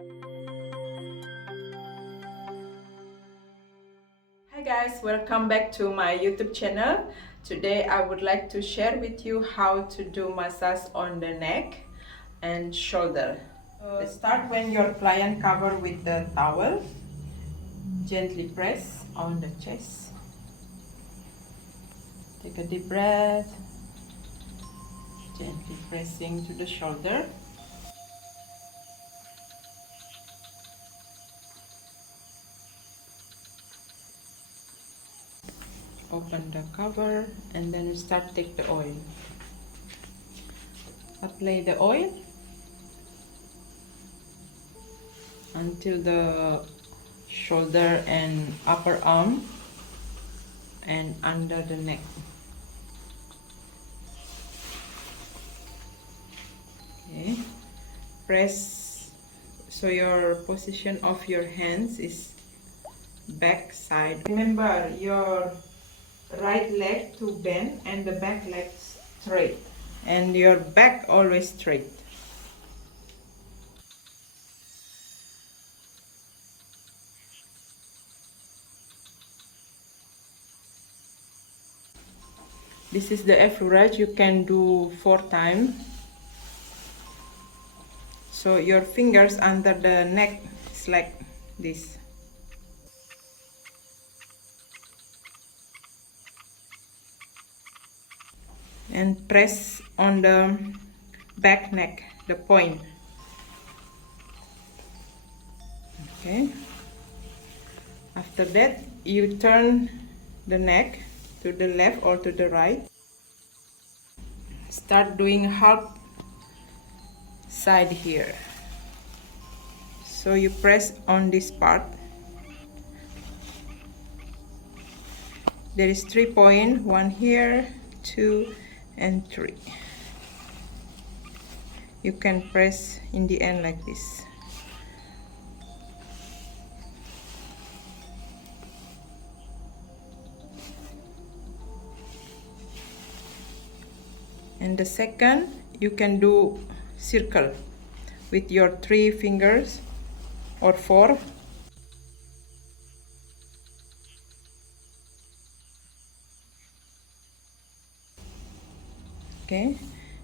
Hi guys, welcome back to my YouTube channel. Today I would like to share with you how to do massage on the neck and shoulder. Start when your client cover with the towel. Gently press on the chest. Take a deep breath. Gently pressing to the shoulder. Open the cover and then start take the oil. Apply the oil until the shoulder and upper arm and under the neck. Okay. Press so your position of your hands is back side. Remember your right leg to bend and the back leg straight, and your back always straight. This is the effleurage. You can do 4 times. So your fingers under the neck is like this. And press on the back neck, the point. Okay. After that, you turn the neck to the left or to the right. Start doing half side here. So you press on this part. There is 3 points, 1 here, 2 and 3. You can press in the end like this. And the second, you can do circle with your 3 fingers or 4. Okay,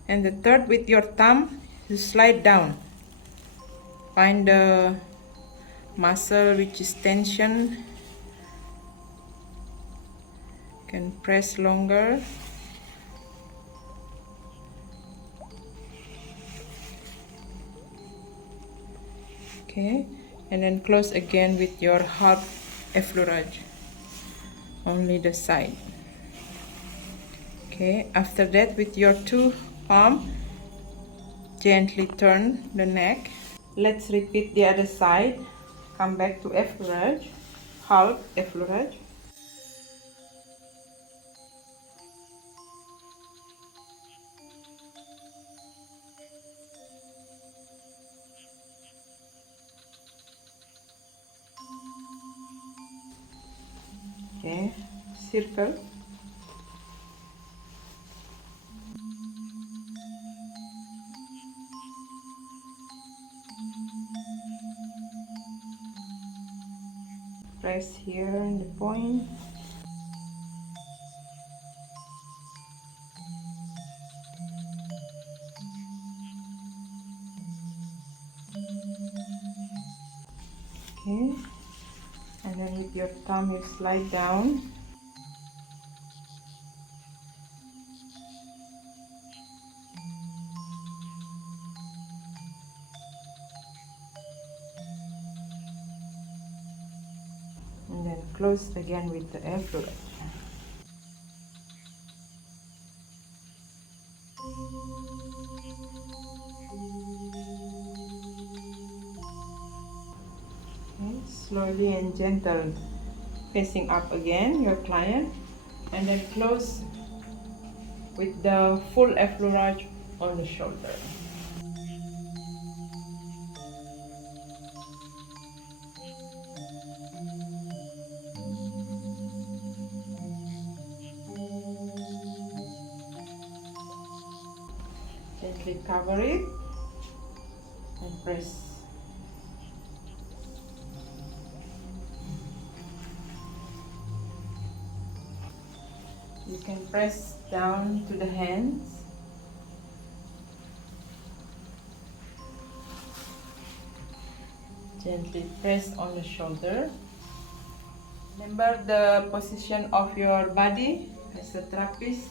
and the third, with your thumb, you slide down. Find the muscle which is tension. You can press longer. Okay, and then close again with your half effleurage, only the side. Okay, after that, with your 2 palms, gently turn the neck. Let's repeat the other side. Come back to effleurage, half effleurage. Okay, circle. Press here in the point. Okay, and then with your thumb you slide down. And then close again with the effleurage. Okay, slowly and gentle, facing up again your client, and then close with the full effleurage on the shoulder. Gently cover it and press. You can press down to the hands. Gently press on the shoulder. Remember the position of your body as a trapeze.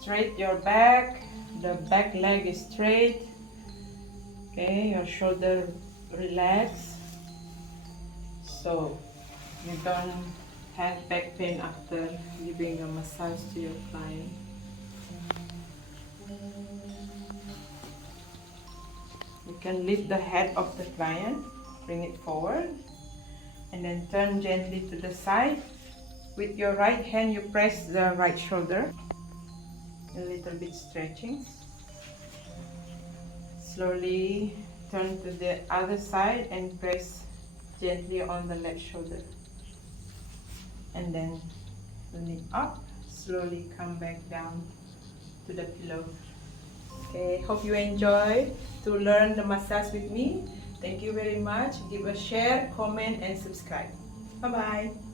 Straight your back, the back leg is straight. Okay, your shoulder relax, so you don't have back pain after giving a massage to your client. You can lift the head of the client, bring it forward, and then turn gently to the side. With your right hand, you press the right shoulder, a little bit stretching. Slowly turn to the other side and press gently on the left shoulder. And then turn it up, slowly come back down to the pillow. Okay, hope you enjoy to learn the massage with me. Thank you very much. Give a share, comment and subscribe. Bye bye.